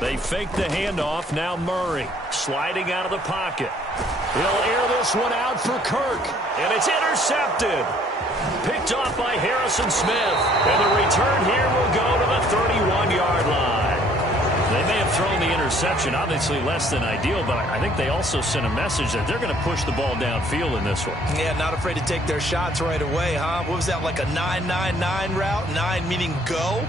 They fake the handoff. Now Murray sliding out of the pocket. He'll air this one out for Kirk, and it's intercepted. Picked off by Harrison Smith, and the return here will go to the 31-yard line. They may have thrown the interception, obviously less than ideal, but I think they also sent a message that they're going to push the ball downfield in this one. Yeah, not afraid to take their shots right away, huh? What was that, like a 9-9-9 route? 9 meaning go?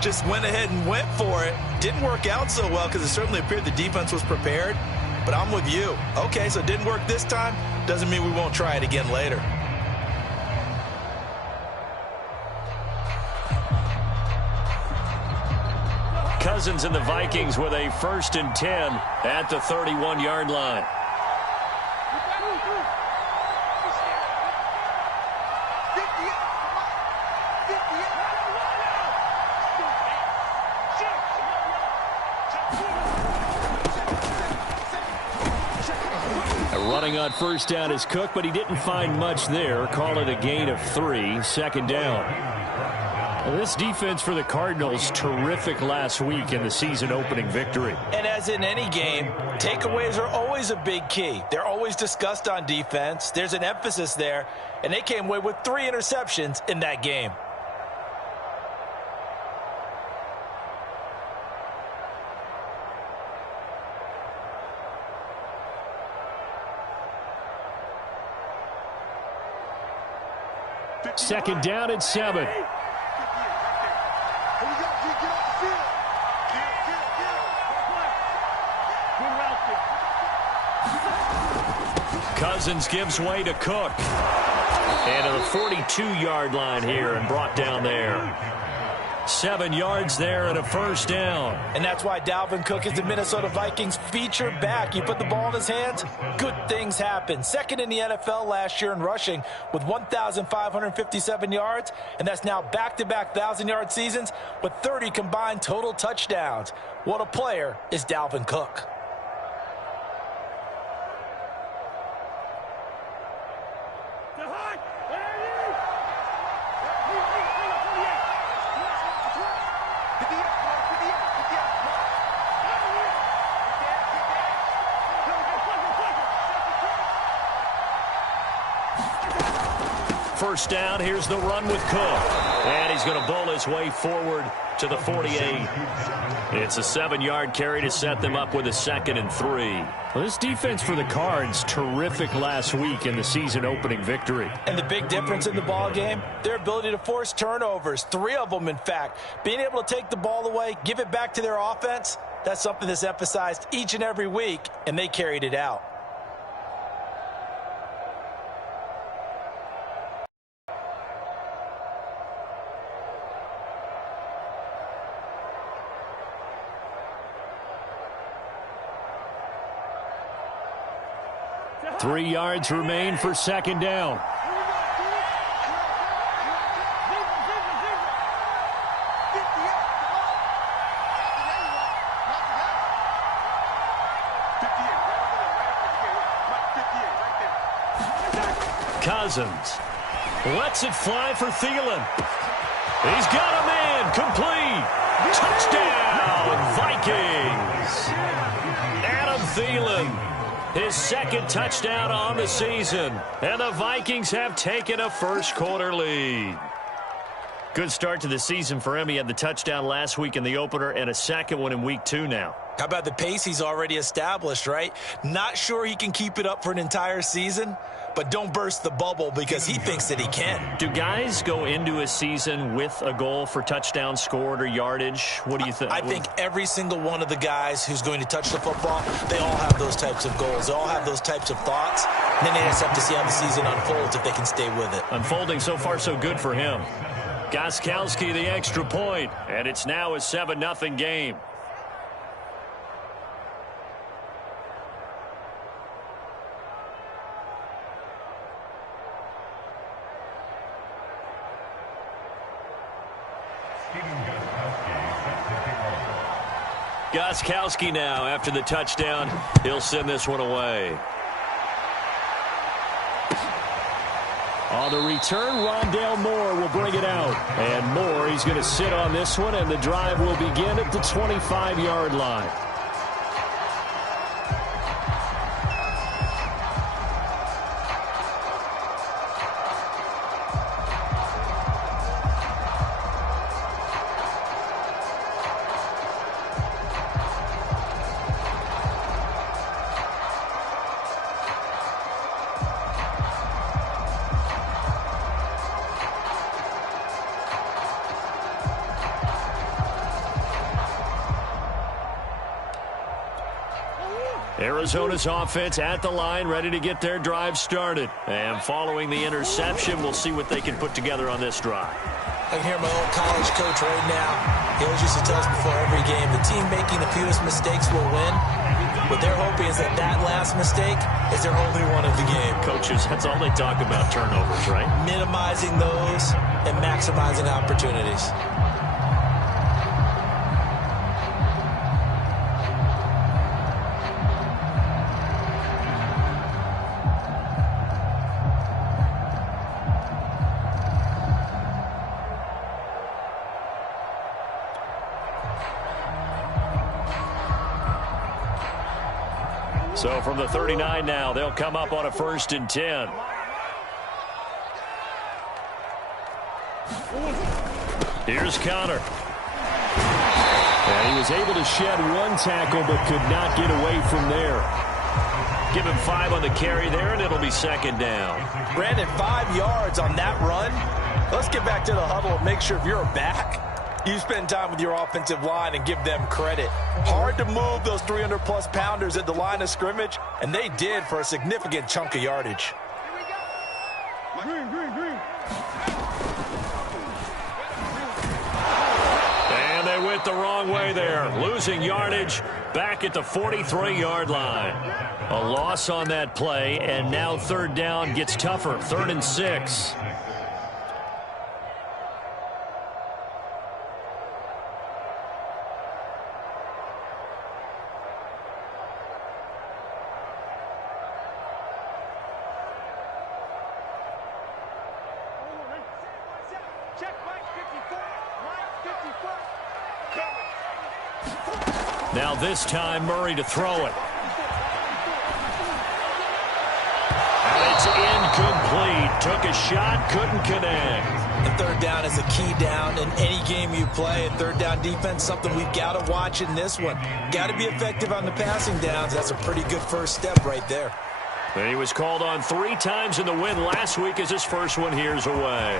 Just went ahead and went for it. Didn't work out so well because it certainly appeared the defense was prepared. But I'm with you. Okay, so it didn't work this time. Doesn't mean we won't try it again later. Cousins and the Vikings with a 1st and 10 at the 31-yard line. Running on 1st down is Cook, but he didn't find much there. Call it a gain of 3, 2nd down. This defense for the Cardinals, terrific last week in the season-opening victory. And as in any game, takeaways are always a big key. They're always discussed on defense. There's an emphasis there, and they came away with 3 interceptions in that game. Second down and 7. Cousins gives way to Cook. And to the 42-yard line here and brought down there. 7 yards there and a 1st down. And that's why Dalvin Cook is the Minnesota Vikings featured back. You put the ball in his hands, good things happen. 2nd in the NFL last year in rushing with 1,557 yards. And that's now back-to-back 1,000-yard seasons with 30 combined total touchdowns. What a player is Dalvin Cook. First down, here's the run with Cook. And he's going to bowl his way forward to the 48. It's a 7-yard carry to set them up with a 2nd and 3. Well, this defense for the Cards, terrific last week in the season-opening victory. And the big difference in the ball game, their ability to force turnovers, 3 of them, in fact. Being able to take the ball away, give it back to their offense, that's something that's emphasized each and every week, and they carried it out. Three yards remain for 2nd down. Cousins lets it fly for Thielen. He's got a man, complete. Touchdown, Vikings. Adam Thielen. His 2nd touchdown on the season. And the Vikings have taken a 1st-quarter lead. Good start to the season for him. He had the touchdown last week in the opener and a 2nd one in week 2 now. How about the pace he's already established, right? Not sure he can keep it up for an entire season, but don't burst the bubble because he thinks that he can. Do guys go into a season with a goal for touchdowns scored or yardage? What do you think? I think every single one of the guys who's going to touch the football, they all have those types of goals. They all have those types of thoughts. And then they just have to see how the season unfolds if they can stay with it. Unfolding so far so good for him. Gostkowski the extra point, and it's now a 7-0 game. Gostkowski now after the touchdown. He'll send this one away. On the return, Rondale Moore will bring it out. And Moore, he's going to sit on this one, and the drive will begin at the 25-yard line. Arizona's offense at the line, ready to get their drive started. And following the interception, we'll see what they can put together on this drive. I can hear my old college coach right now. He always used to tell us before every game, the team making the fewest mistakes will win. What they're hoping is that that last mistake is their only one of the game. Coaches, that's all they talk about, turnovers, right? Minimizing those and maximizing opportunities. So from the 39 now, they'll come up on a 1st and 10. Here's Connor. And he was able to shed one tackle but could not get away from there. Give him 5 on the carry there, and it'll be 2nd down. Brandon, 5 yards on that run. Let's get back to the huddle and make sure if you're back, you spend time with your offensive line and give them credit. Hard to move those 300-plus pounders at the line of scrimmage, and they did for a significant chunk of yardage. And they went the wrong way there, losing yardage back at the 43-yard line. A loss on that play, and now 3rd down gets tougher, 3rd and 6. Now this time, Murray to throw it. And it's incomplete. Took a shot, couldn't connect. And 3rd down is a key down in any game you play. And 3rd down defense, something we've got to watch in this one. Got to be effective on the passing downs. That's a pretty good first step right there. And he was called on 3 times in the win last week as his first one here's away.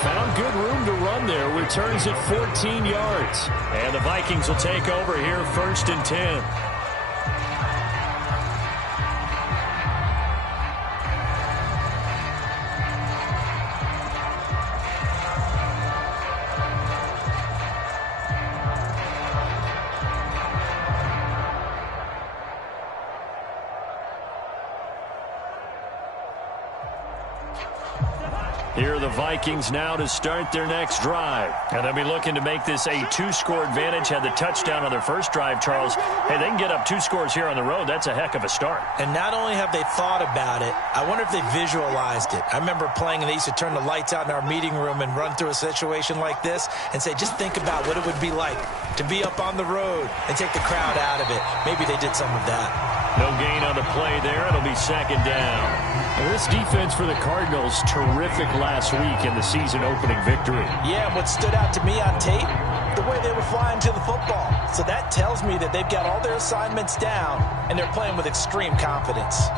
Found good room to run there. Returns at 14 yards. And the Vikings will take over here, 1st and 10. Here are the Vikings now to start their next drive. And they'll be looking to make this a 2-score advantage. Had the touchdown on their first drive, Charles. Hey, they can get up 2 scores here on the road. That's a heck of a start. And not only have they thought about it, I wonder if they visualized it. I remember playing, and they used to turn the lights out in our meeting room and run through a situation like this and say, just think about what it would be like to be up on the road and take the crowd out of it. Maybe they did some of that. No gain on the play there. It'll be 2nd down. Well, this defense for the Cardinals, terrific last week in the season-opening victory. Yeah, and what stood out to me on tape, the way they were flying to the football. So that tells me that they've got all their assignments down, and they're playing with extreme confidence.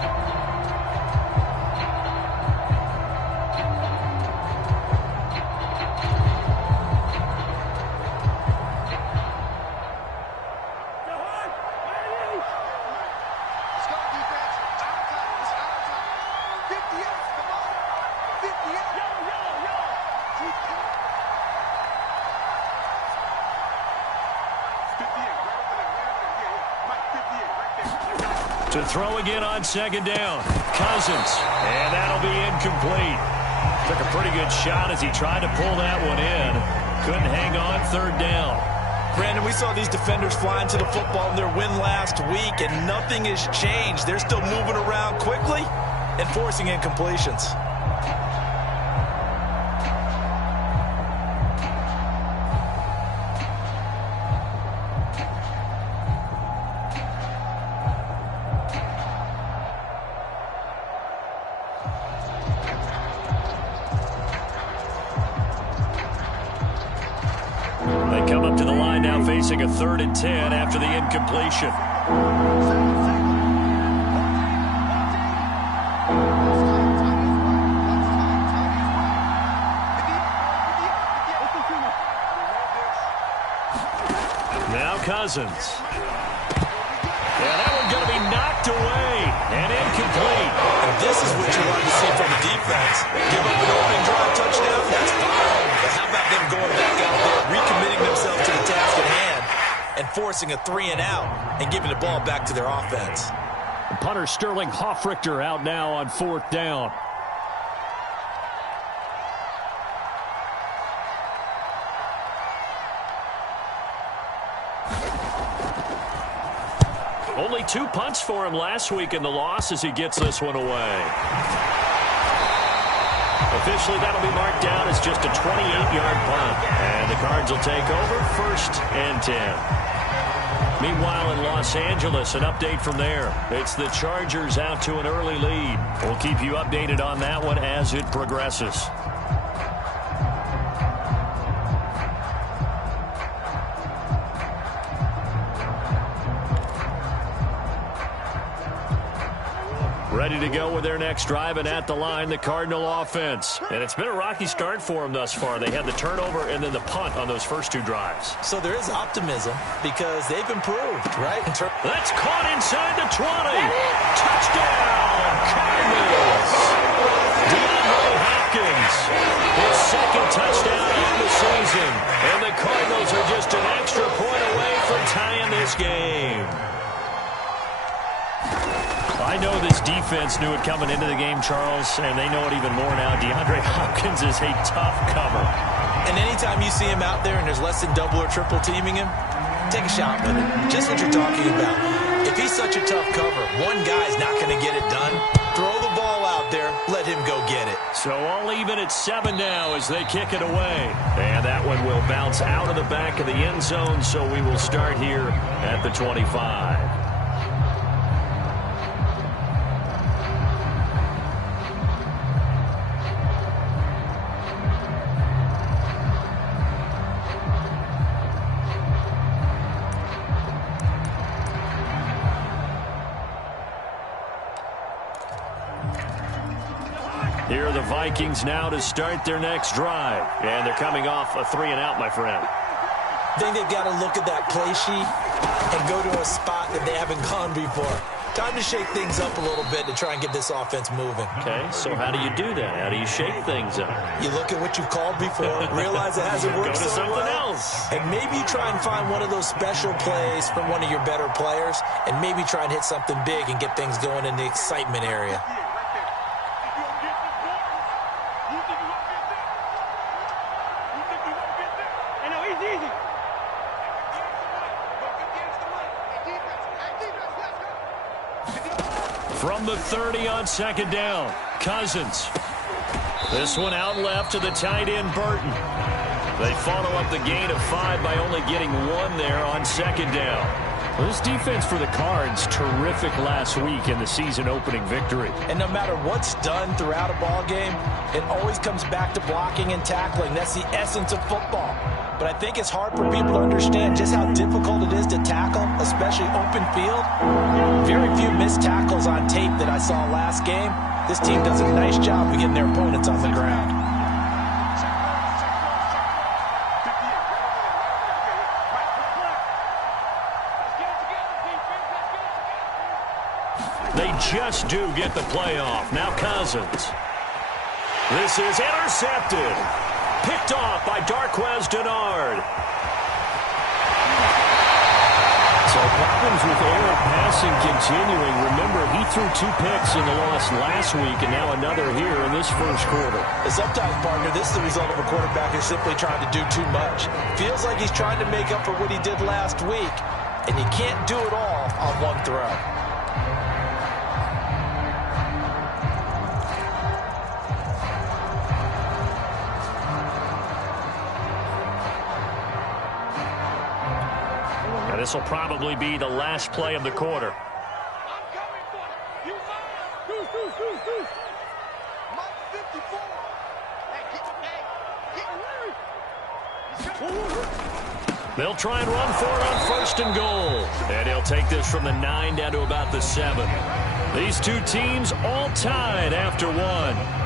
To throw again on 2nd down. Cousins. And that'll be incomplete. Took a pretty good shot as he tried to pull that one in. Couldn't hang on 3rd down. Brandon, we saw these defenders flying to the football in their win last week, and nothing has changed. They're still moving around quickly, and forcing incompletions. They come up to the line now facing a 3rd and 10 after the incompletion. Now Cousins. Yeah, that one's going to be knocked away and incomplete. And this is what you want to see from the defense. Give up an opening drive touchdown, that's fine. But how about them going back out there, recommitting themselves to the task at hand, and forcing a 3 and out and giving the ball back to their offense? Punter Sterling Hoffrichter out now on 4th down. Only 2 punts for him last week in the loss as he gets this one away. Officially, that'll be marked down as just a 28-yard punt. And the Cards will take over 1st and 10. Meanwhile, in Los Angeles, an update from there. It's the Chargers out to an early lead. We'll keep you updated on that one as it progresses. Ready to go with their next drive, and at the line, the Cardinal offense. And it's been a rocky start for them thus far. They had the turnover and then the punt on those first 2 drives. So there is optimism because they've improved, right? That's caught inside the 20. Touchdown, Cardinals. DeAndre Hopkins, his 2nd touchdown on the season. And the Cardinals are just an extra point away from tying this game. I know this defense knew it coming into the game, Charles, and they know it even more now. DeAndre Hopkins is a tough cover. And anytime you see him out there and there's less than double or triple teaming him, take a shot with it. Just what you're talking about. If he's such a tough cover, one guy's not going to get it done. Throw the ball out there. Let him go get it. So all even at 7 now as they kick it away. And that one will bounce out of the back of the end zone, so we will start here at the 25. Here are the Vikings now to start their next drive. And they're coming off a 3 and out, my friend. I think they've got to look at that play sheet and go to a spot that they haven't gone before. Time to shake things up a little bit to try and get this offense moving. Okay, so how do you do that? How do you shake things up? You look at what you've called before, realize it hasn't worked Go to so something well, else. and maybe you try and find one of those special plays from one of your better players, and maybe try and hit something big and get things going in the excitement area. From the 30 on 2nd down, Cousins. This one out left to the tight end, Burton. They follow up the gain of 5 by only getting 1 there on 2nd down. Well, this defense for the Cards, terrific last week in the season-opening victory. And no matter what's done throughout a ball game, it always comes back to blocking and tackling. That's the essence of football. But I think it's hard for people to understand just how difficult it is to tackle, especially open field. Very few missed tackles on tape that I saw last game. This team does a nice job of getting their opponents on the ground. They just do get the playoff. Now Cousins. This is intercepted. Picked off by Darqueze Dennard. So problems with errant passing continuing. Remember, he threw 2 picks in the loss last week, and now another here in this first quarter. Sometimes, partner, this is the result of a quarterback who's simply trying to do too much. Feels like he's trying to make up for what he did last week, and you can't do it all on one throw. This will probably be the last play of the quarter. They'll try and run for it on 1st and goal. And he'll take this from the 9 down to about the 7. These two teams all tied after 1.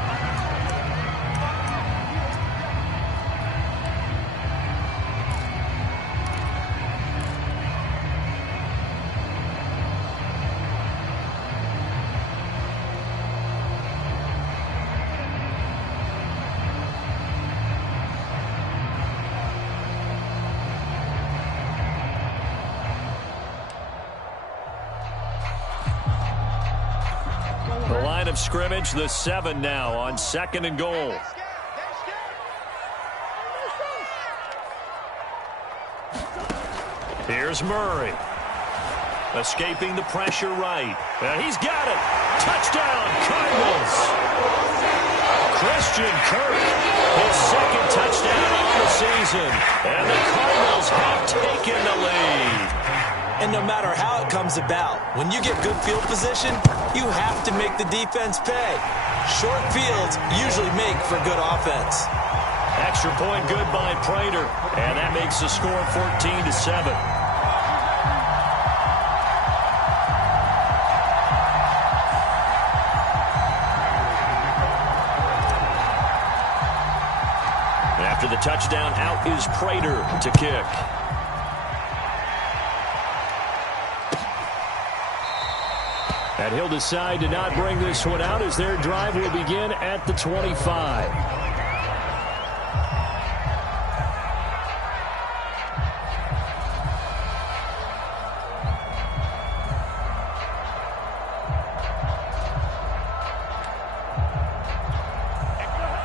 The line of scrimmage, the 7 now on 2nd and goal. Here's Murray. Escaping the pressure right. And he's got it. Touchdown, Cardinals. Christian Kirk, his 2nd touchdown on the season. And the Cardinals have taken the lead. And no matter how it comes about, when you get good field position, you have to make the defense pay. Short fields usually make for good offense. Extra point good by Prater. And that makes the score 14-7. After the touchdown, out is Prater to kick. And he'll decide to not bring this one out as their drive will begin at the 25.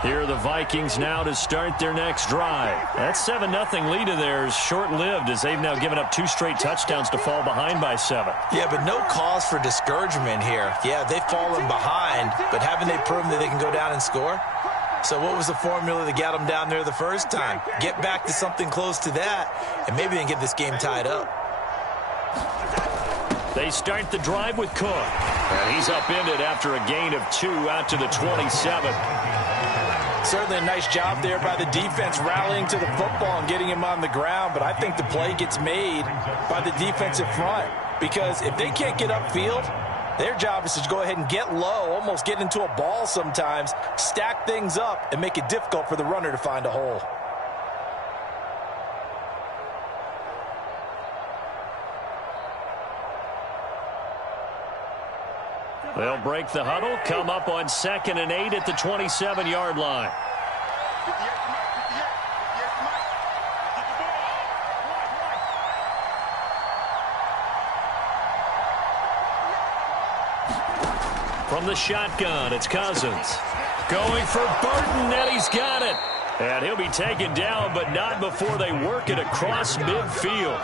Here are the Vikings now to start their next drive. That 7-0 lead of theirs short-lived as they've now given up 2 straight touchdowns to fall behind by 7. Yeah, but no cause for discouragement here. Yeah, they've fallen behind, but haven't they proven that they can go down and score? So what was the formula that got them down there the first time? Get back to something close to that, and maybe they can get this game tied up. They start the drive with Cook. And he's upended after a gain of 2 out to the 27. Certainly a nice job there by the defense rallying to the football and getting him on the ground, but I think the play gets made by the defensive front because if they can't get upfield, their job is to go ahead and get low, almost get into a ball sometimes, stack things up, and make it difficult for the runner to find a hole. They'll break the huddle, come up on 2nd and 8 at the 27-yard line. From the shotgun, it's Cousins. Going for Burton, and he's got it. And he'll be taken down, but not before they work it across midfield.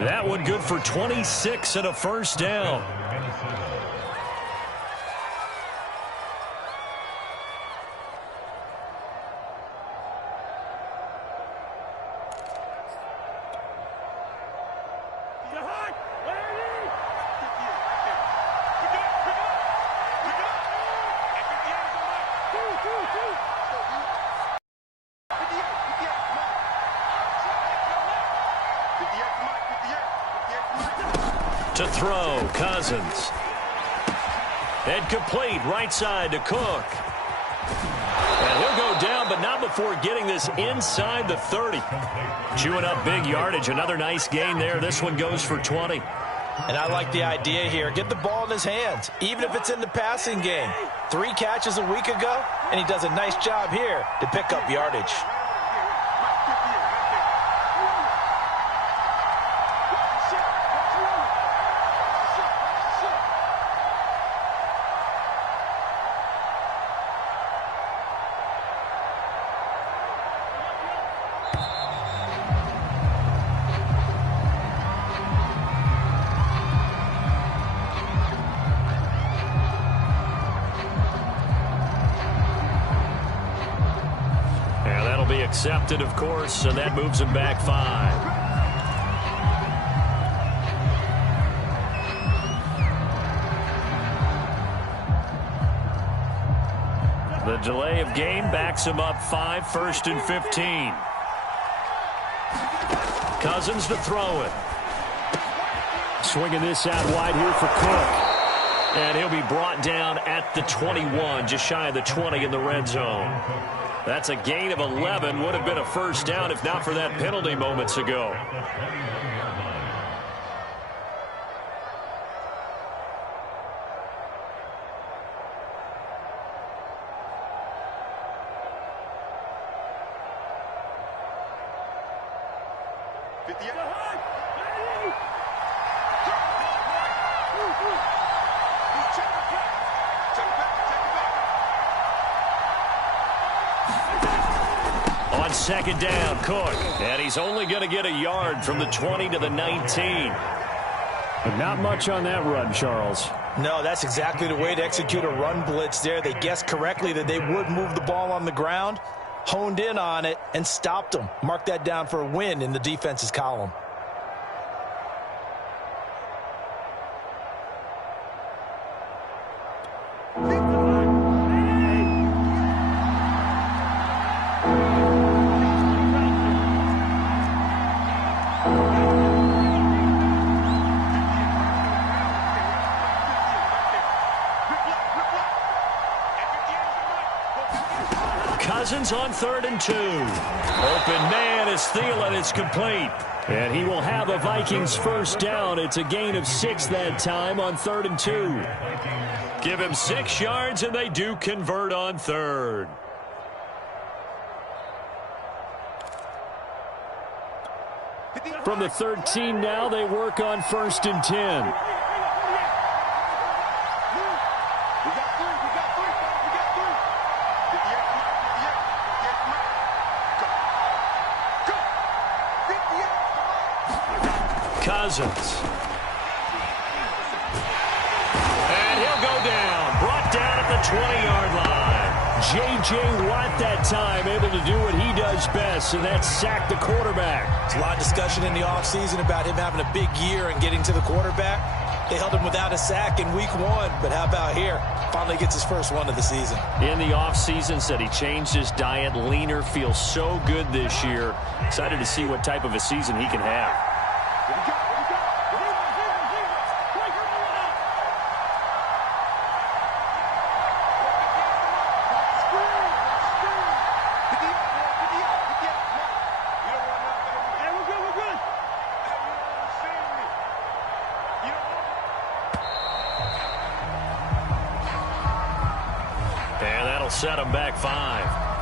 That one good for 26 and a first down. To throw, Cousins. And complete, right side to Cook. And he'll go down, but not before getting this inside the 30. Chewing up big yardage, another nice gain there. This one goes for 20. And I like the idea here. Get the ball in his hands, even if it's in the passing game. 3 catches a week ago, and he does a nice job here to pick up yardage. Accepted, of course, and that moves him back 5. The delay of game backs him up 5, 1st and 15. Cousins to throw it. Swinging this out wide here for Cook. And he'll be brought down at the 21, just shy of the 20 in the red zone. That's a gain of 11. Would have been a first down if not for that penalty moments ago. On second down, Cook. And he's only going to get a yard from the 20 to the 19. But not much on that run, Charles. No, that's exactly the way to execute a run blitz there. They guessed correctly that they would move the ball on the ground, honed in on it, and stopped them. Mark that down for a win in the defense's column. Cousins on 3rd and 2. Open man is Thielen. It's complete. And he will have a Vikings first down. It's a gain of 6 that time on 3rd and 2. Give him 6 yards, and they do convert on 3rd. From the 13 now, they work on 1st and 10. Cousins. And he'll go down. Brought down at the 20-yard line. J.J. Watt that time able to do what he does best, and that's sack the quarterback. There's a lot of discussion in the offseason about him having a big year and getting to the quarterback. They held him without a sack in week 1, but how about here? Finally gets his first one of the season. In the offseason, said he changed his diet, leaner, feels so good this year. Excited to see what type of a season he can have. And that'll set him back 5.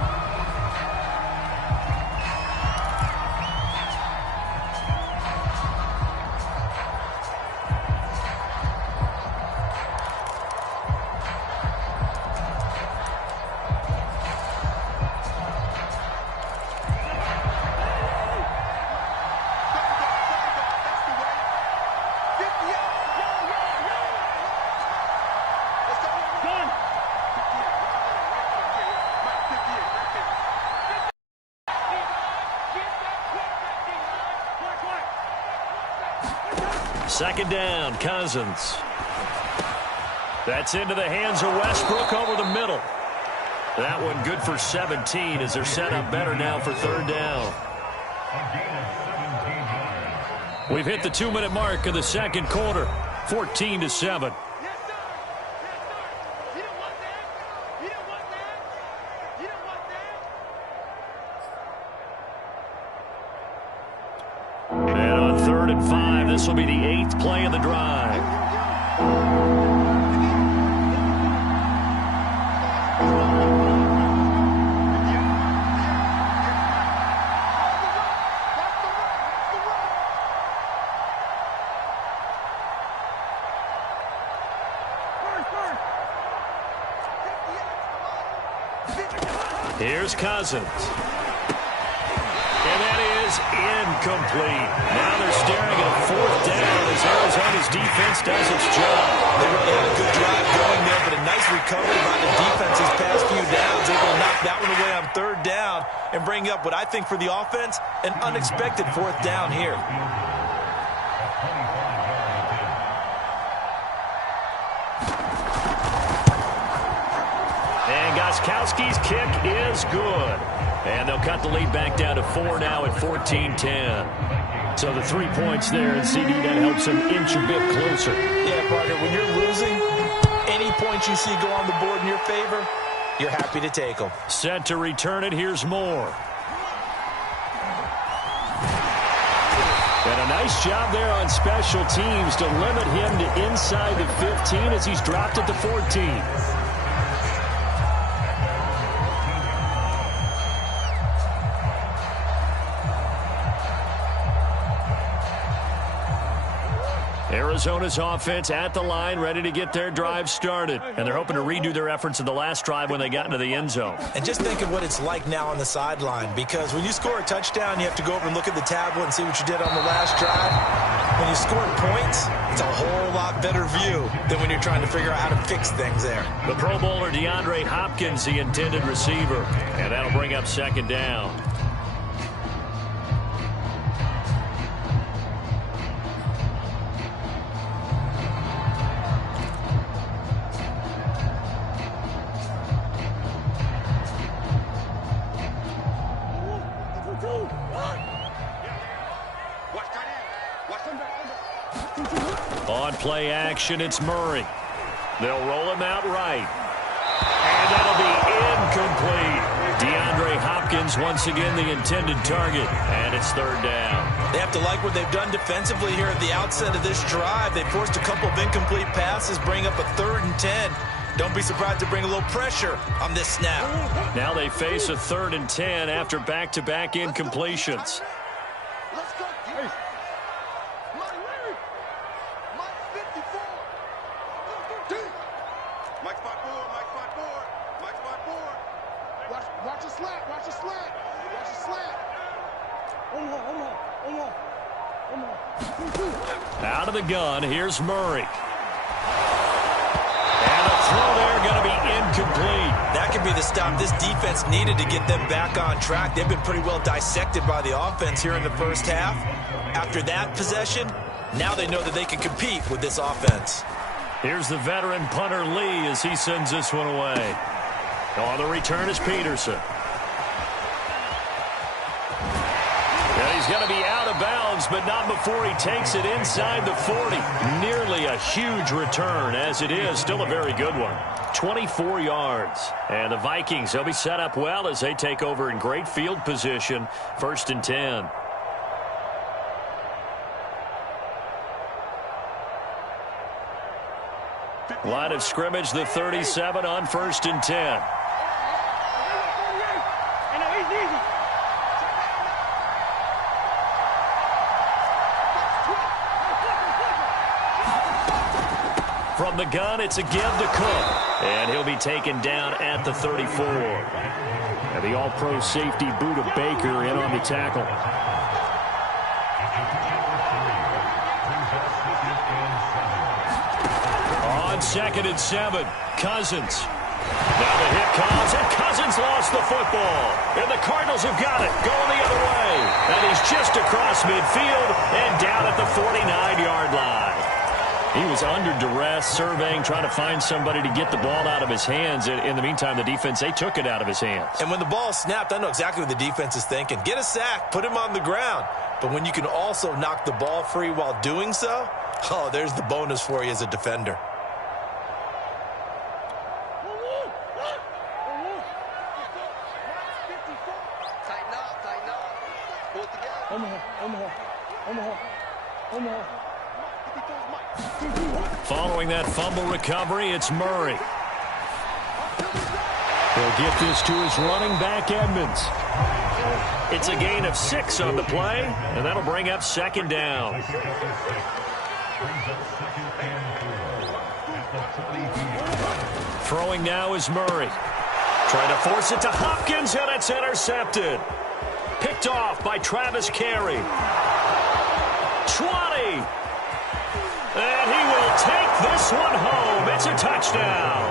Second down, Cousins. That's into the hands of Westbrook over the middle. That one good for 17 as they're set up better now for 3rd down. We've hit the 2-minute mark of the second quarter, 14-7. And on 3rd and 5, this will be the 8th play of the drive. Here's Cousins. And that is incomplete. Now they're staring at a 4th down as Arizona's defense does its job. They really had a good drive going there, but a nice recovery by the defense's past few downs, able to knock that one away on 3rd down and bring up what I think for the offense, an unexpected 4th down here. And Gostkowski's kick is good. And they'll cut the lead back down to 4 now at 14-10. So the 3 points there, and CD, that helps them inch a bit closer. Yeah, partner, when you're losing, any points you see go on the board in your favor, you're happy to take them. Set to return it. Here's Moore. And a nice job there on special teams to limit him to inside the 15 as he's dropped it to 14. Arizona's offense at the line, ready to get their drive started. And they're hoping to redo their efforts in the last drive when they got into the end zone. And just think of what it's like now on the sideline, because when you score a touchdown, you have to go over and look at the tablet and see what you did on the last drive. When you score points, it's a whole lot better view than when you're trying to figure out how to fix things there. The Pro Bowler DeAndre Hopkins, the intended receiver. And that'll bring up second down. On play action, it's Murray. They'll roll him out right. And that'll be incomplete. DeAndre Hopkins, once again, the intended target. And it's third down. They have to like what they've done defensively here at the outset of this drive. They forced a couple of incomplete passes, bring up a 3rd and 10. Don't be surprised to bring a little pressure on this snap. Now they face a 3rd and 10 after back-to-back incompletions. Let's go. Watch a slant. Watch a slant. Watch a slant. One more. Out of the gun, here's Murray. And a throw there going to be incomplete. That could be the stop this defense needed to get them back on track. They've been pretty well dissected by the offense here in the first half. After that possession, now they know that they can compete with this offense. Here's the veteran punter Lee as he sends this one away. On the return is Peterson. And he's going to be out of bounds, but not before he takes it inside the 40. Nearly a huge return as it is. Still a very good one. 24 yards. And the Vikings, they'll be set up well as they take over in great field position. 1st and 10. Line of scrimmage, the 37 on 1st and 10. From the gun, it's a give to Cook. And he'll be taken down at the 34. And the all-pro safety Buda Baker in on the tackle. On 2nd and 7, Cousins. Now the hit comes, and Cousins lost the football. And the Cardinals have got it, going the other way. And he's just across midfield and down at the 49-yard line. He was under duress, surveying, trying to find somebody to get the ball out of his hands. In the meantime, the defense, they took it out of his hands. And when the ball snapped, I know exactly what the defense is thinking. Get a sack, put him on the ground. But when you can also knock the ball free while doing so, oh, there's the bonus for you as a defender. Following that fumble recovery, it's Murray. He'll get this to his running back, Edmonds. It's a gain of 6 on the play, and that'll bring up 2nd down. Throwing now is Murray. Trying to force it to Hopkins, and it's intercepted. Picked off by Travis Carey. 20. And he will take this one home. It's a touchdown.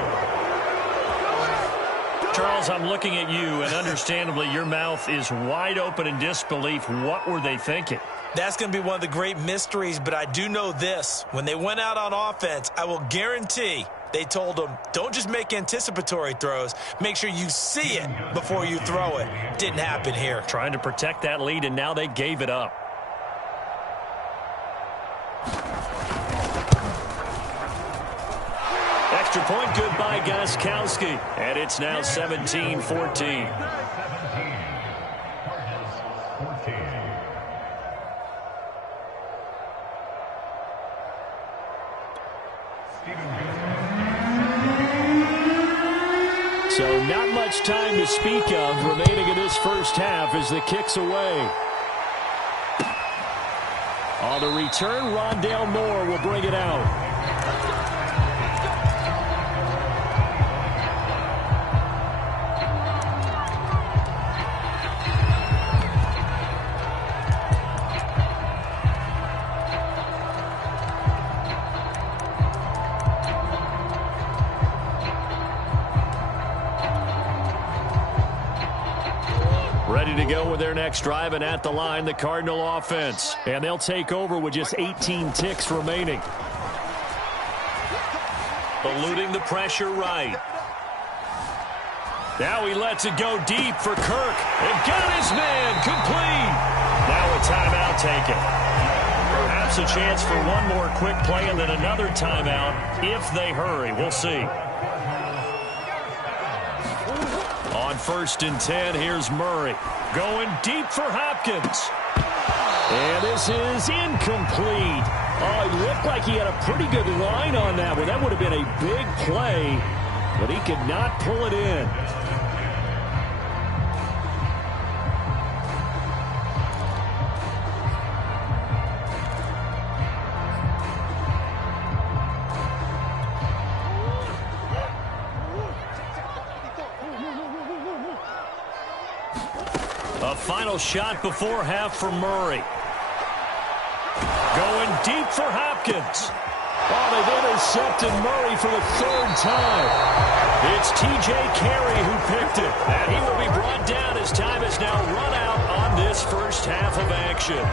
Charles, I'm looking at you, and understandably, your mouth is wide open in disbelief. What were they thinking? That's going to be one of the great mysteries, but I do know this. When they went out on offense, I will guarantee They told him, don't just make anticipatory throws. Make sure you see it before you throw it. Didn't happen here. Trying to protect that lead, and now they gave it up. Extra point good by Gostkowski. And it's now 17-14. So not much time to speak of remaining in this first half as the kick's away. On the return, Rondale Moore will bring it out. Ready to go with their next drive, and at the line, the Cardinal offense. And they'll take over with just 18 ticks remaining. Eluding the pressure right. Now he lets it go deep for Kirk. And got his man complete. Now a timeout taken. Perhaps a chance for one more quick play and then another timeout if they hurry. We'll see. On 1st and 10, here's Murray. Going deep for Hopkins. And this is incomplete. Oh, it looked like he had a pretty good line on that one. That would have been a big play, but he could not pull it in. A final shot before half for Murray. Going deep for Hopkins. Oh, they've intercepted Murray for the 3rd time. It's T.J. Carey who picked it. And he will be brought down as time has now run out on this first half of action.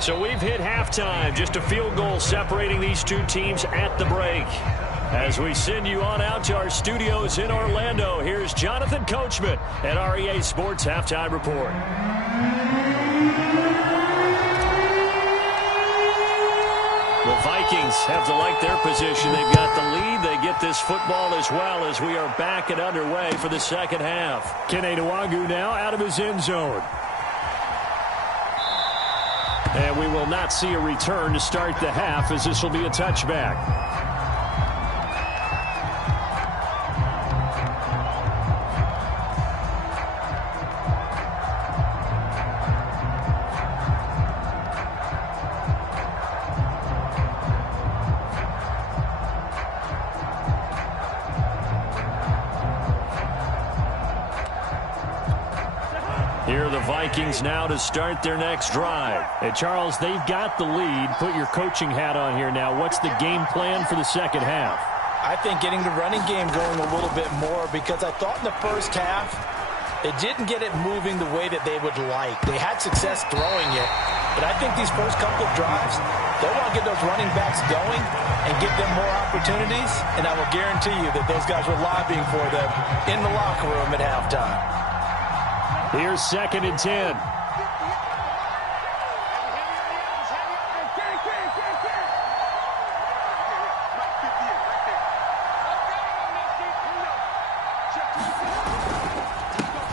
So we've hit halftime. Just a field goal separating these two teams at the break. As we send you on out to our studios in Orlando, here's Jonathan Coachman at REA Sports Halftime Report. The Vikings have to like their position. They've got the lead. They get this football as well as we are back and underway for the second half. Kene Nwangwu now out of his end zone. And we will not see a return to start the half as this will be a touchback. Here are the Vikings now to start their next drive. Hey, Charles, they've got the lead. Put your coaching hat on here now. What's the game plan for the second half? I think getting the running game going a little bit more because I thought in the first half it didn't get it moving the way that they would like. They had success throwing it, but I think these first couple of drives, they want to get those running backs going and give them more opportunities, and I will guarantee you that those guys were lobbying for them in the locker room at halftime. Here's 2nd and 10.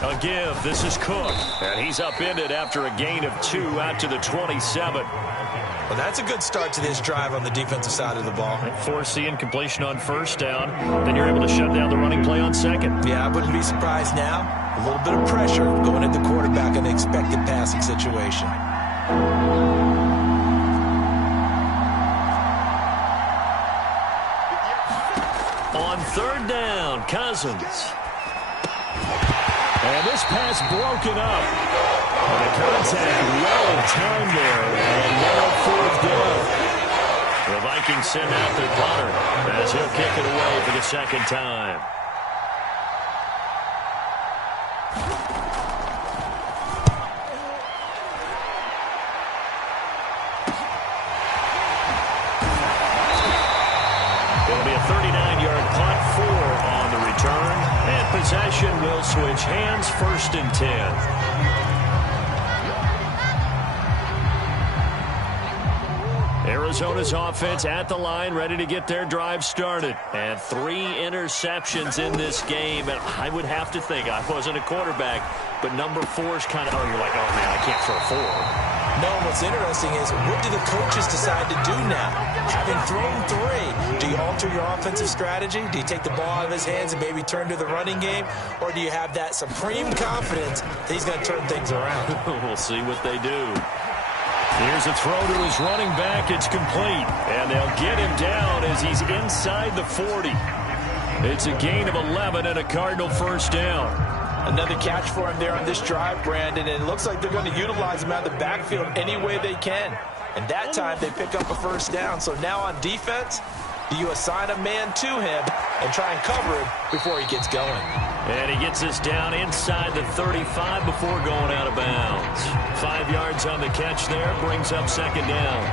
A give. This is Cook. And he's upended after a gain of 2 out to the 27. Well, that's a good start to this drive on the defensive side of the ball. Force the incompletion on 1st down. Then you're able to shut down the running play on 2nd. Yeah, I wouldn't be surprised now. A little bit of pressure going at the quarterback in the expected passing situation. On 3rd down, Cousins. And this pass broken up. And the contact well in time there. And now 4th down. The Vikings send out their punter as he'll kick it away for the 2nd time. possession will switch hands, 1st and 10. Arizona's offense at the line, ready to get their drive started. And 3 interceptions in this game. And I would have to think, I wasn't a quarterback, but number 4 is kind of, you're like, oh, man, I can't throw 4. No, what's interesting is, what do the coaches decide to do now? Having thrown 3, do you alter your offensive strategy? Do you take the ball out of his hands and maybe turn to the running game? Or do you have that supreme confidence that he's going to turn things around? We'll see what they do. Here's a throw to his running back. It's complete. And they'll get him down as he's inside the 40. It's a gain of 11 and a Cardinal 1st down. Another catch for him there on this drive, Brandon, and it looks like they're going to utilize him out of the backfield any way they can. And that time they pick up a 1st down. So now on defense, do you assign a man to him and try and cover him before he gets going? And he gets us down inside the 35 before going out of bounds. 5 yards on the catch there, brings up 2nd down.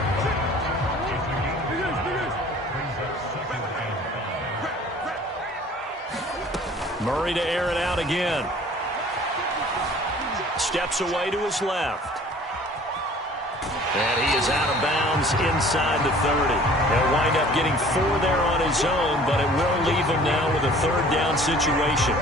Murray to air it out again. Steps away to his left. And he is out of bounds inside the 30. He'll wind up getting 4 there on his own, but it will leave him now with a 3rd down situation.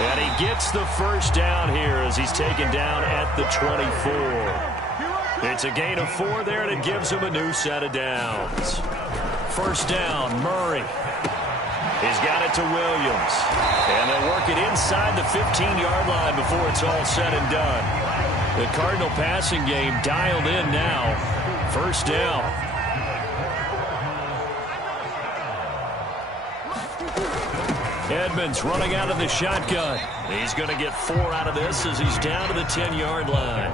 And he gets the 1st down here as he's taken down at the 24. It's a gain of 4 there, and it gives him a new set of downs. 1st down, Murray. He's got it to Williams. And they'll work it inside the 15-yard line before it's all said and done. The Cardinal passing game dialed in now. 1st down. Edmonds running out of the shotgun. He's going to get 4 out of this as he's down to the 10-yard line.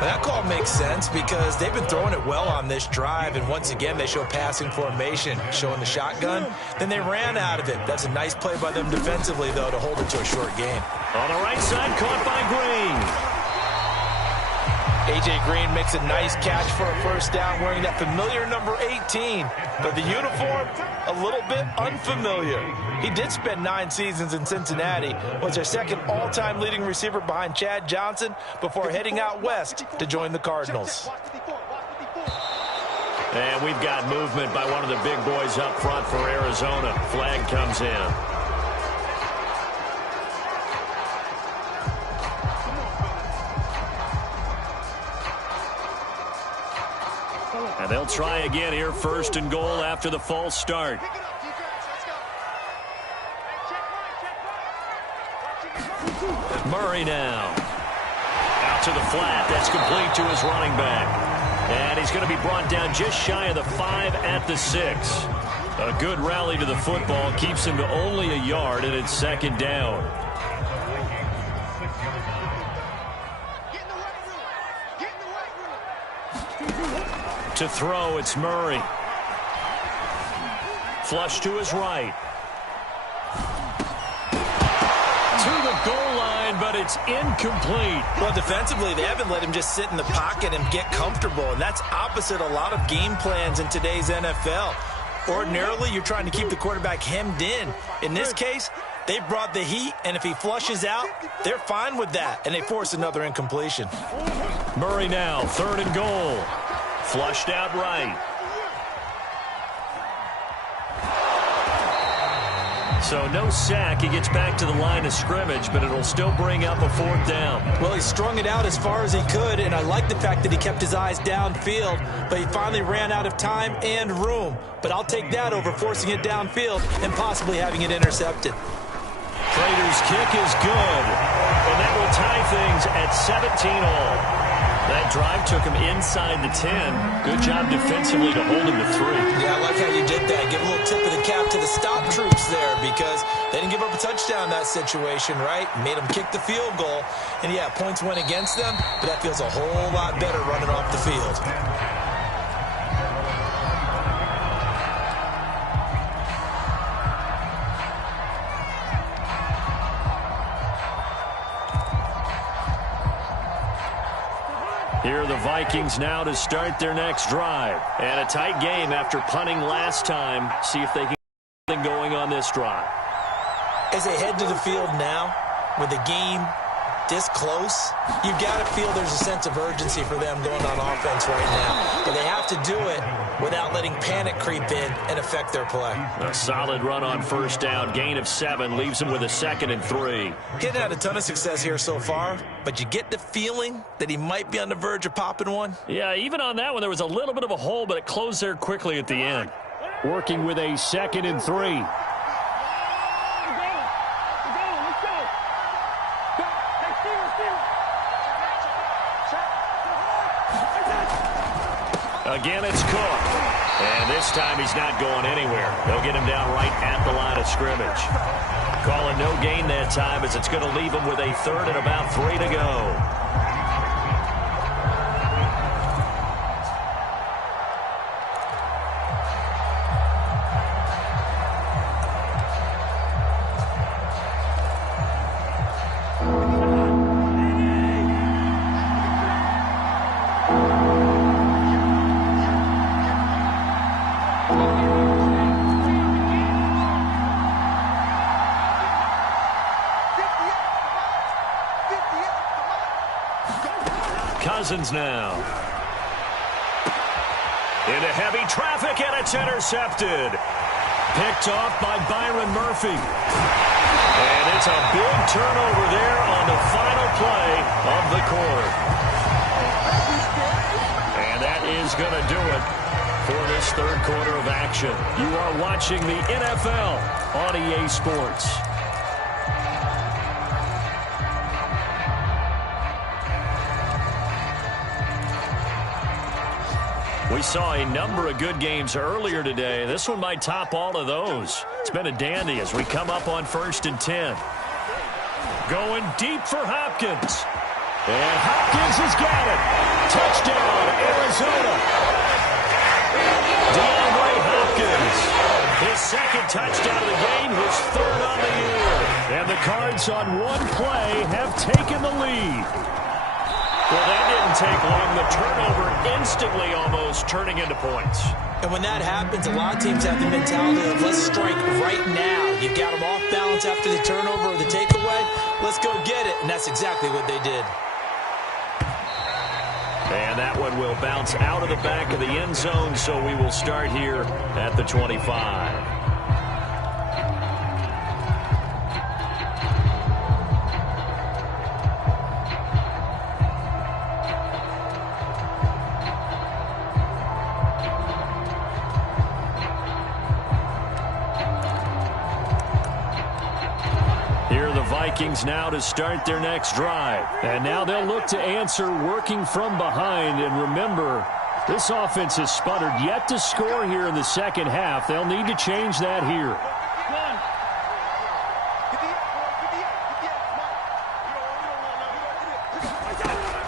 That call makes sense because they've been throwing it well on this drive, and once again they show passing formation, showing the shotgun. Then they ran out of it. That's a nice play by them defensively, though, to hold it to a short game. On the right side, caught by Green. A.J. Green makes a nice catch for a 1st down, wearing that familiar number 18. But the uniform, a little bit unfamiliar. He did spend 9 seasons in Cincinnati, was their 2nd all-time leading receiver behind Chad Johnson before heading out west to join the Cardinals. And we've got movement by one of the big boys up front for Arizona. Flag comes in. And they'll try again here, 1st and goal after the false start. Murray now. Out to the flat. That's complete to his running back. And he's going to be brought down just shy of the 5 at the 6. A good rally to the football keeps him to only a yard, and it's 2nd down. To throw, it's Murray. Flush to his right. To the goal line, but it's incomplete. Well, defensively, they haven't let him just sit in the pocket and get comfortable, and that's opposite a lot of game plans in today's NFL. Ordinarily, you're trying to keep the quarterback hemmed in. In this case, they brought the heat, and if he flushes out, they're fine with that, and they force another incompletion. Murray now, 3rd and goal. Flushed out right. So no sack. He gets back to the line of scrimmage, but it'll still bring up a 4th down. Well, he strung it out as far as he could, and I like the fact that he kept his eyes downfield, but he finally ran out of time and room. But I'll take that over forcing it downfield and possibly having it intercepted. Prater's kick is good, and that will tie things at 17-all. That drive took him inside the 10. Good job defensively to hold him to 3. Yeah, I like how you did that. Give a little tip of the cap to the stop troops there because they didn't give up a touchdown in that situation, right? Made them kick the field goal. And, yeah, points went against them, but that feels a whole lot better running off the field. Here are the Vikings now to start their next drive. And a tight game after punting last time. See if they can get something going on this drive. As they head to the field now, with the game this close, you've got to feel there's a sense of urgency for them going on offense right now. But they have to do it without letting panic creep in and affect their play. A solid run on first down. Gain of 7 leaves them with a 2nd and 3. He hadn't had a ton of success here so far, but you get the feeling that he might be on the verge of popping one. Yeah, even on that one, there was a little bit of a hole, but it closed there quickly at the end. Working with a 2nd and 3. Again, it's Cook. And this time he's not going anywhere. They'll get him down right at the line of scrimmage. Calling no gain that time as it's going to leave him with a 3rd and about 3 to go. Cousins now. Into heavy traffic, and it's intercepted. Picked off by Byron Murphy. And it's a big turnover there on the final play of the quarter. And that is going to do it for this 3rd quarter of action. You are watching the NFL on EA Sports. We saw a number of good games earlier today. This one might top all of those. It's been a dandy as we come up on 1st and 10. Going deep for Hopkins. And Hopkins has got it. Touchdown, Arizona. DeAndre Hopkins. His 2nd touchdown of the game, his 3rd on the year. And the Cards on one play have taken the lead. Well, that didn't take long. The turnover instantly almost turning into points. And when that happens, a lot of teams have the mentality of let's strike right now. You've got them off balance after the turnover or the takeaway. Let's go get it. And that's exactly what they did. And that one will bounce out of the back of the end zone, so we will start here at the 25. Vikings now to start their next drive. And now they'll look to answer working from behind. And remember, this offense has sputtered yet to score here in the 2nd half. They'll need to change that here.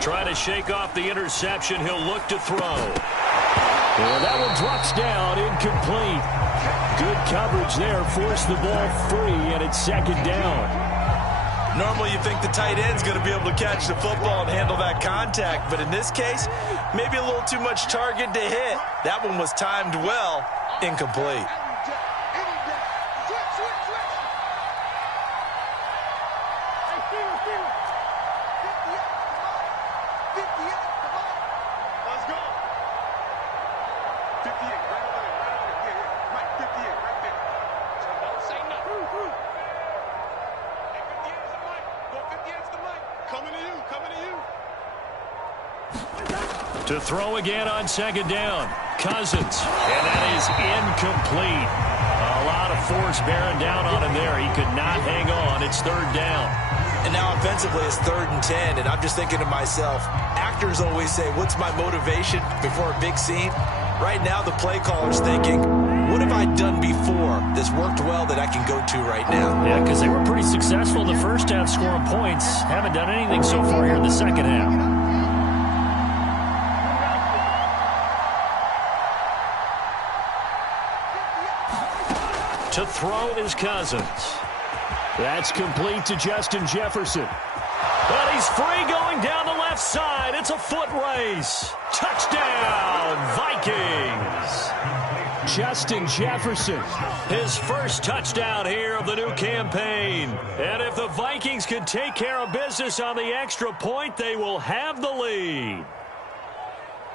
Trying to shake off the interception. He'll look to throw. And that one drops down, incomplete. Good coverage there. Forced the ball free, and it's 2nd down. Normally you think the tight end's going to be able to catch the football and handle that contact, but in this case, maybe a little too much target to hit. That one was timed well, incomplete. To throw again on 2nd down. Cousins. And that is incomplete. A lot of force bearing down on him there. He could not hang on. It's 3rd down. And now offensively it's 3rd and 10. And I'm just thinking to myself, actors always say, what's my motivation before a big scene? Right now the play caller's thinking, what have I done before that's worked well that I can go to right now? Yeah, because they were pretty successful in the 1st half scoring points. Haven't done anything so far here in the 2nd half. To throw is Cousins. That's complete to Justin Jefferson. But he's free going down the left left side. It's a foot race. Touchdown, Vikings. Justin Jefferson. His first touchdown here of the new campaign. And if the Vikings can take care of business on the extra point, they will have the lead.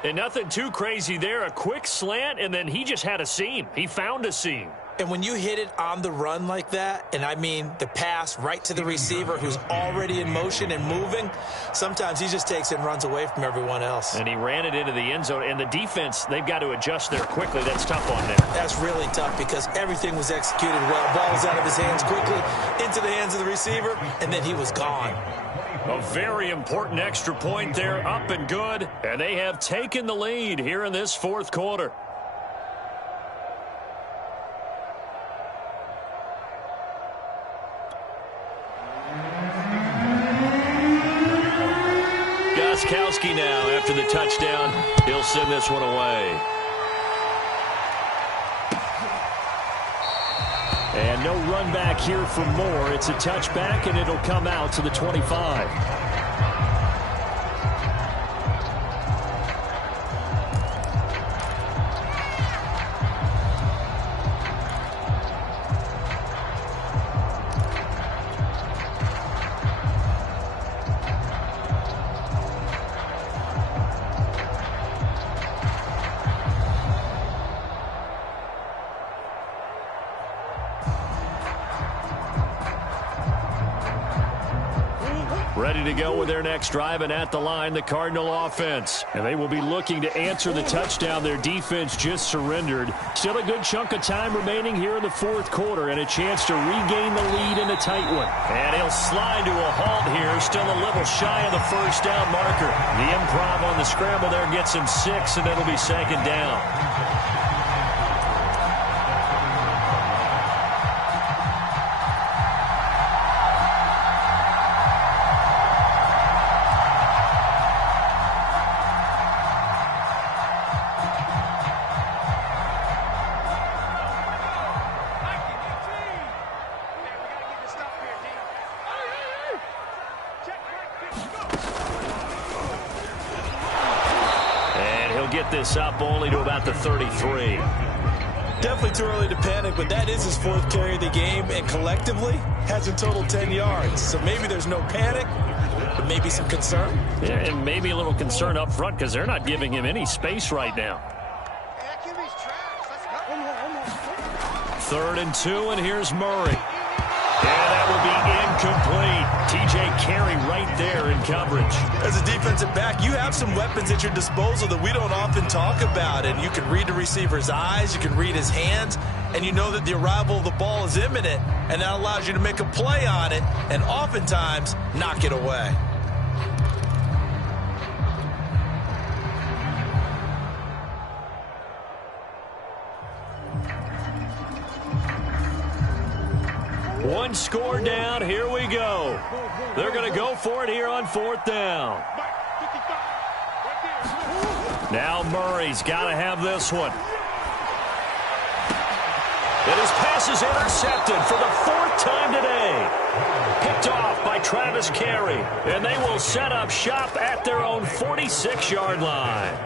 And nothing too crazy there. A quick slant, and then he just had a seam. He found a seam. And when you hit it on the run like that, and I mean the pass right to the receiver who's already in motion and moving, sometimes he just takes it and runs away from everyone else. And he ran it into the end zone. And the defense, they've got to adjust there quickly. That's tough on them. That's really tough because everything was executed well. Ball was out of his hands quickly, into the hands of the receiver, and then he was gone. A very important extra point there, up and good. And they have taken the lead here in this fourth quarter. Gostkowski now after the touchdown. He'll send this one away. And no run back here for Moore. It's a touchback, and it'll come out to the 25. Ready to go with their next drive, and at the line, the Cardinal offense. And they will be looking to answer the touchdown their defense just surrendered. Still a good chunk of time remaining here in the fourth quarter, and a chance to regain the lead in a tight one. And he'll slide to a halt here, still a little shy of the first down marker. The improv on the scramble there gets him 6, and it'll be second down. This up only to about the 33. Definitely too early to panic, but that is his fourth carry of the game, and collectively has a total 10 yards. So maybe there's no panic, but maybe some concern. Yeah, and maybe a little concern up front because they're not giving him any space right now. 3rd and 2, and here's Murray. And that will be incomplete. T.J. Carey right there in coverage. As a defensive back, you have some weapons at your disposal that we don't often talk about. And you can read the receiver's eyes, you can read his hands, and you know that the arrival of the ball is imminent. And that allows you to make a play on it and oftentimes knock it away. One score down. Here we go. They're going to go for it here on 4th down. Now Murray's got to have this one. And his pass is intercepted for the 4th time today. Picked off by Travis Carey. And they will set up shop at their own 46-yard line.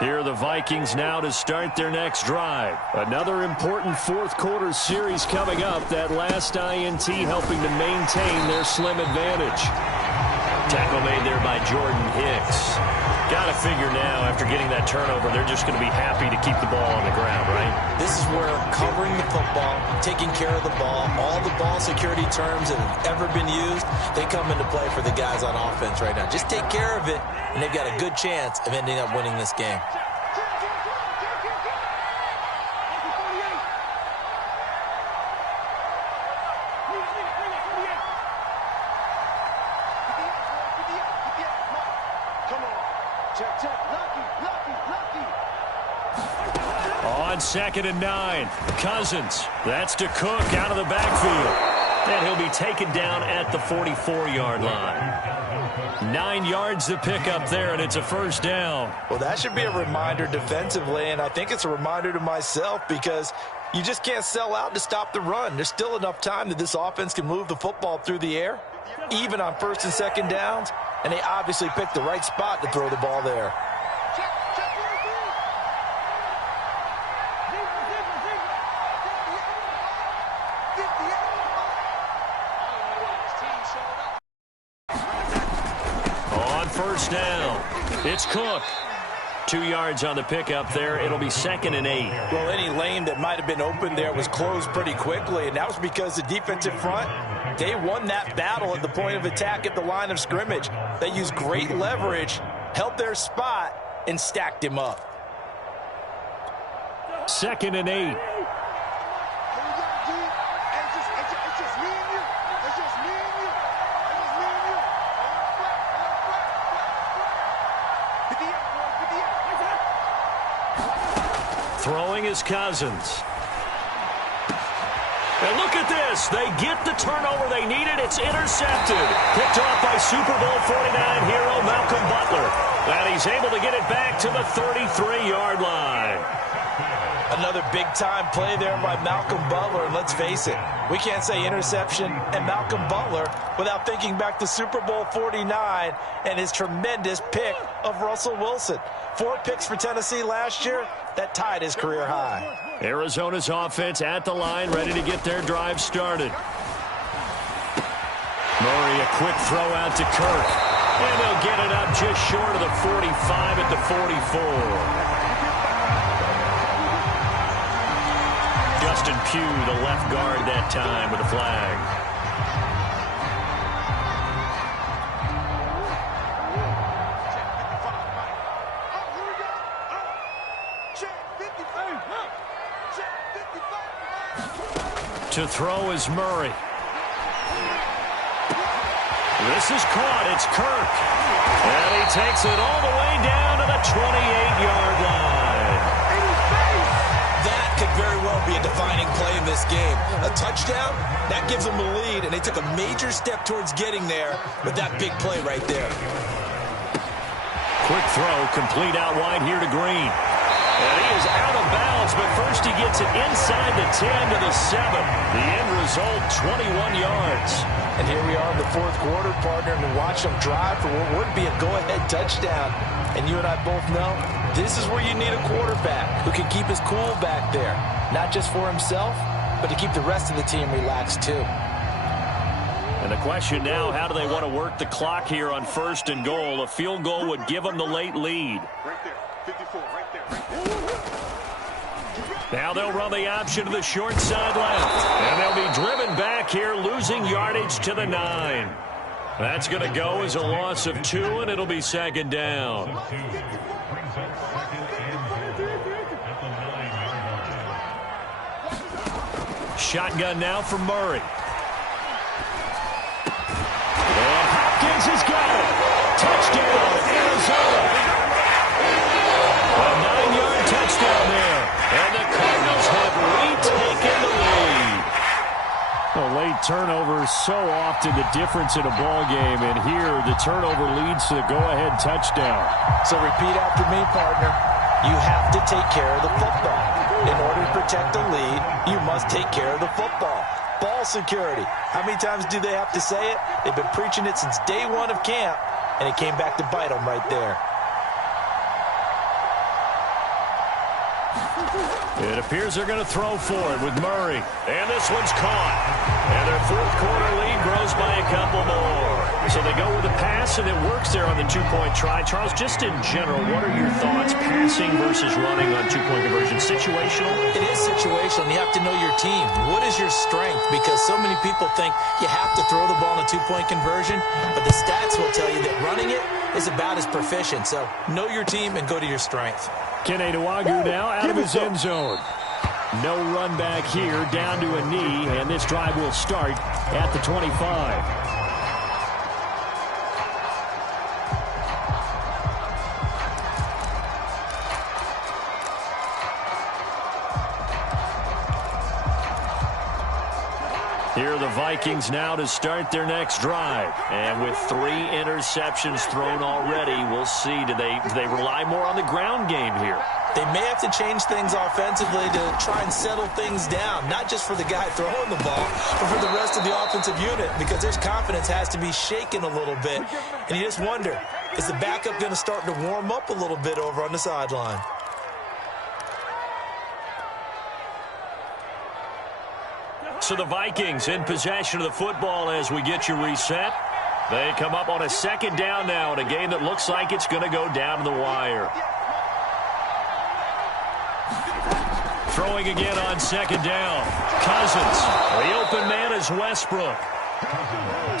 Here are the Vikings now to start their next drive. Another important fourth quarter series coming up. That last INT helping to maintain their slim advantage. Tackle made there by Jordan Hicks. Got to figure now, after getting that turnover, they're just going to be happy to keep the ball on the ground, right? This is where covering the football, taking care of the ball, all the ball security terms that have ever been used, they come into play for the guys on offense right now. Just take care of it, and they've got a good chance of ending up winning this game. On 2nd and 9, Cousins. That's to Cook out of the backfield. And he'll be taken down at the 44-yard line. 9 yards to pick up there, and it's a first down. Well, that should be a reminder defensively, and I think it's a reminder to myself because you just can't sell out to stop the run. There's still enough time that this offense can move the football through the air, even on first and second downs, and they obviously picked the right spot to throw the ball there. First down. It's Cook. 2 yards on the pickup there. It'll be 2nd and 8. Well, any lane that might have been open there was closed pretty quickly, and that was because the defensive front, they won that battle at the point of attack at the line of scrimmage. They used great leverage, held their spot, and stacked him up. 2nd and 8. Throwing is Cousins. And look at this. They get the turnover they needed. It's intercepted. Picked off by Super Bowl 49 hero Malcolm Butler. And he's able to get it back to the 33-yard line. Another big-time play there by Malcolm Butler. And let's face it, we can't say interception and Malcolm Butler without thinking back to Super Bowl 49 and his tremendous pick of Russell Wilson. 4 picks for Tennessee last year. That tied his career high. Arizona's offense at the line, ready to get their drive started. Murray, a quick throw out to Kirk. And they'll get it up just short of the 45 at the 44. Justin Pugh, the left guard that time with a flag. To throw is Murray. This is caught. It's Kirk. And he takes it all the way down to the 28-yard line. That could very well be a defining play in this game. A touchdown, that gives them the lead, and they took a major step towards getting there with that big play right there. Quick throw, complete out wide here to Green. And he is out of bounds, but first he gets it inside the 10 to the 7. The end result, 21 yards. And here we are in the fourth quarter, partner, and watch them drive for what would be a go-ahead touchdown. And you and I both know this is where you need a quarterback who can keep his cool back there. Not just for himself, but to keep the rest of the team relaxed too. And the question now, how do they want to work the clock here on 1st and goal? A field goal would give them the late lead. Right there, 54, right there, right there. Now they'll run the option to the short side left. And they'll be driven back here, losing yardage to the 9. That's going to go as a loss of 2, and it'll be 2nd down. Shotgun now for Murray. And Hopkins has got it. Touchdown, Arizona. A 9-yard touchdown there. And the Cardinals have retaken the lead. Well, late turnovers so often the difference in a ball game, and here the turnover leads to the go-ahead touchdown. So repeat after me, partner. You have to take care of the football. In order to protect the lead, you must take care of the football. Ball security. How many times do they have to say it? They've been preaching it since day one of camp, and it came back to bite them right there. It appears they're going to throw for it with Murray. And this one's caught. And their fourth quarter lead grows by a couple more. So they go with a pass, and it works there on the two-point try. Charles, just in general, what are your thoughts, passing versus running on two-point conversion? Situational? It is situational. You have to know your team. What is your strength? Because so many people think you have to throw the ball in a two-point conversion, but the stats will tell you that running it is about as proficient. So know your team and go to your strength. Kene Nwangwu now out of his end zone. No run back here, down to a knee, and this drive will start at the 25. Here are the Vikings now to start their next drive. And with 3 interceptions thrown already, we'll see. Do they rely more on the ground game here? They may have to change things offensively to try and settle things down, not just for the guy throwing the ball, but for the rest of the offensive unit, because their confidence has to be shaken a little bit. And you just wonder, is the backup going to start to warm up a little bit over on the sideline? So the Vikings in possession of the football as we get you reset. They come up on a 2nd down now in a game that looks like it's going to go down to the wire. Throwing again on 2nd down. Cousins. The open man is Westbrook.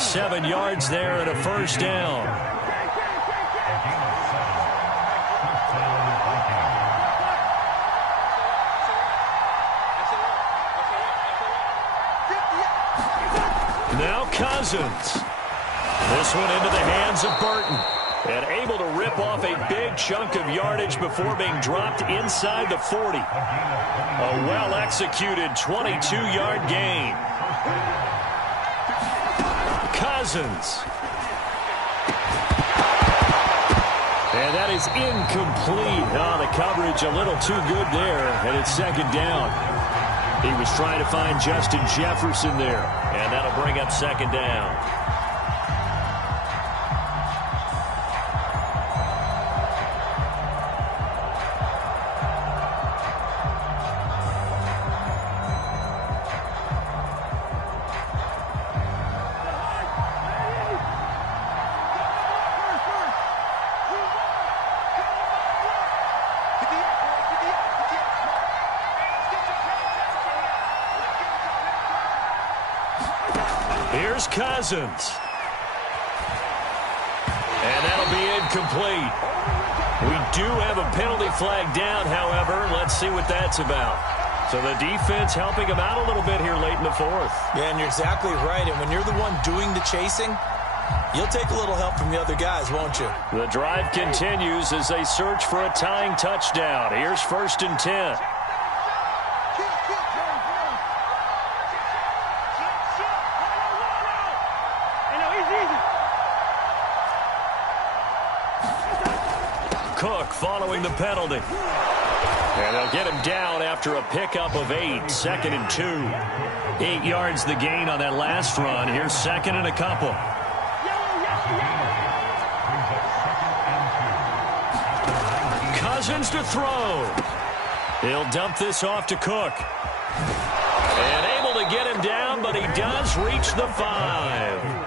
7 yards there and a 1st down. Now Cousins. This one into the hands of Burton. And able to rip off a big chunk of yardage before being dropped inside the 40. A well-executed 22-yard gain. Cousins. And that is incomplete. Oh, the coverage a little too good there. And it's 2nd down. He was trying to find Justin Jefferson there. And that'll bring up 2nd down. Here's Cousins. And that'll be incomplete. We do have a penalty flag down, however. Let's see what that's about. So the defense helping him out a little bit here late in the 4th. Yeah, and you're exactly right. And when you're the one doing the chasing, you'll take a little help from the other guys, won't you? The drive continues as they search for a tying touchdown. Here's 1st and 10. Cook following the penalty. And they'll get him down after a pickup of 8. 2nd and 2. 8 yards the gain on that last run. Here's 2nd and a couple. Cousins to throw. He'll dump this off to Cook. And able to get him down, but he does reach the 5.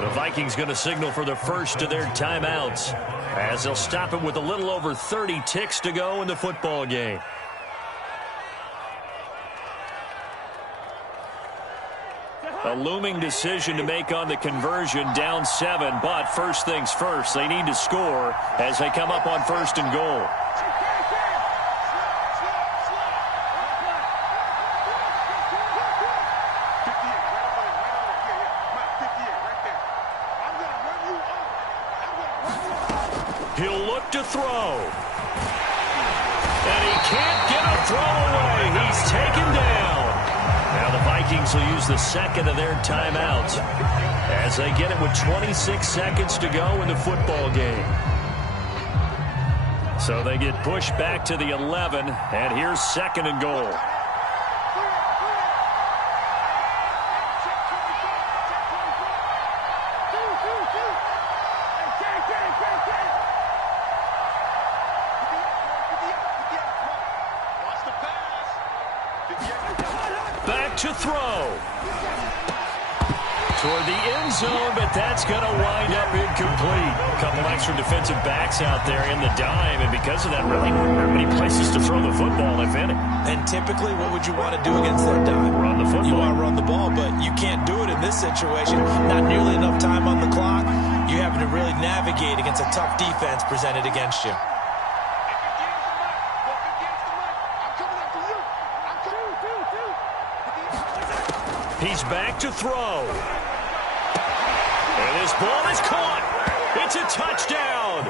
The Vikings going to signal for the first of their timeouts, as they'll stop it with a little over 30 ticks to go in the football game. A looming decision to make on the conversion, down 7, but first things first, they need to score as they come up on 1st and goal. He'll look to throw. And he can't get a throw away. He's taken down. Now the Vikings will use the 2nd of their timeouts as they get it with 26 seconds to go in the football game. So they get pushed back to the 11, and here's 2nd and goal. Back to throw. Toward the end zone, but that's going to wind up incomplete. A couple extra defensive backs out there in the dime, and because of that, really not many places to throw the football, if any. And typically, what would you want to do against that dime? Run the football. You want to run the ball, but you can't do it in this situation. Not nearly enough time on the clock. You having to really navigate against a tough defense presented against you. He's back to throw. And his ball is caught. It's a touchdown.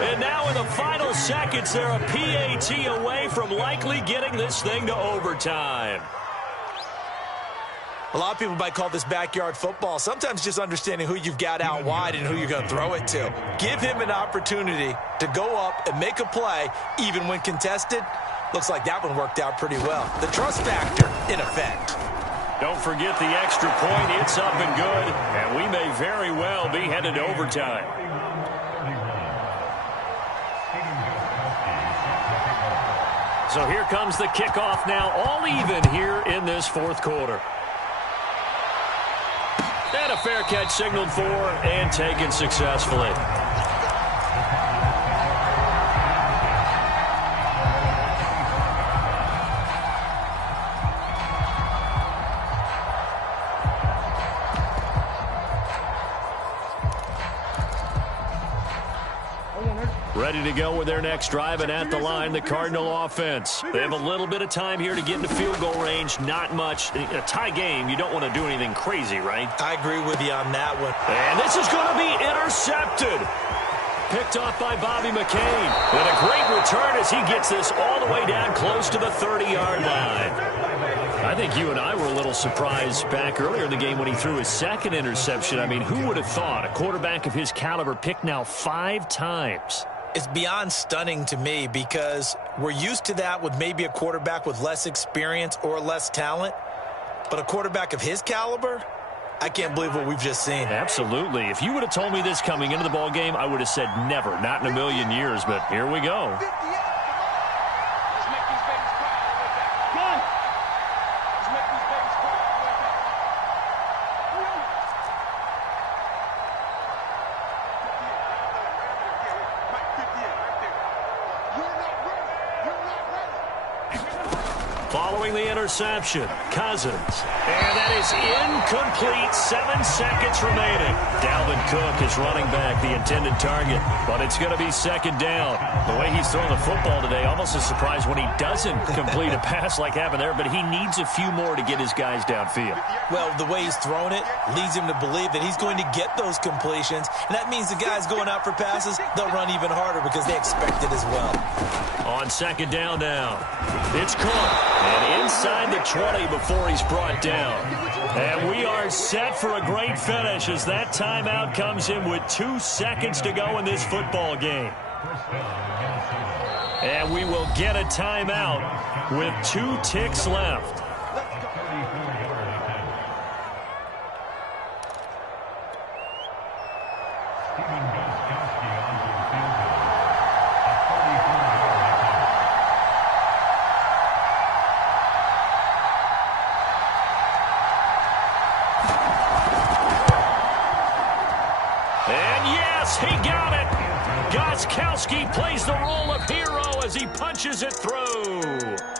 And now in the final seconds, they're a PAT away from likely getting this thing to overtime. A lot of people might call this backyard football. Sometimes just understanding who you've got out wide and who you're going to throw it to. Give him an opportunity to go up and make a play, even when contested. Looks like that one worked out pretty well. The trust factor in effect. Don't forget the extra point. It's up and good, and we may very well be headed to overtime. So here comes the kickoff now, all even here in this fourth quarter. And a fair catch signaled for and taken successfully. Ready to go with their next drive, and at the line, the Cardinal offense. They have a little bit of time here to get into field goal range, not much. In a tie game, you don't want to do anything crazy, right? I agree with you on that one. And this is going to be intercepted. Picked off by Bobby McCain. And a great return as he gets this all the way down close to the 30-yard line. I think you and I were a little surprised back earlier in the game when he threw his second interception. I mean, who would have thought a quarterback of his caliber picked now 5 times? It's beyond stunning to me because we're used to that with maybe a quarterback with less experience or less talent. But a quarterback of his caliber, I can't believe what we've just seen. Absolutely. If you would have told me this coming into the ball game, I would have said never, not in a million years. But here we go. Following the interception, Cousins. And that is incomplete. 7 seconds remaining. Dalvin Cook is running back, the intended target. But it's going to be second down. The way he's throwing the football today, almost a surprise when he doesn't complete a pass like happened there. But he needs a few more to get his guys downfield. Well, the way he's thrown it leads him to believe that he's going to get those completions. And that means the guys going out for passes, they'll run even harder because they expect it as well. On second down now, it's Cook. And inside the 20 before he's brought down. And we are set for a great finish as that timeout comes in with 2 seconds to go in this football game. And we will get a timeout with 2 ticks left. He got it. Gostkowski plays the role of hero as he punches it through.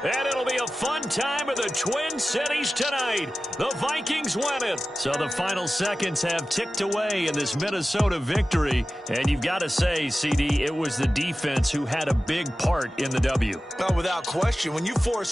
And it'll be a fun time of the Twin Cities tonight. The Vikings win it. So the final seconds have ticked away in this Minnesota victory. And you've got to say, CD, it was the defense who had a big part in the W. Well, without question, when you force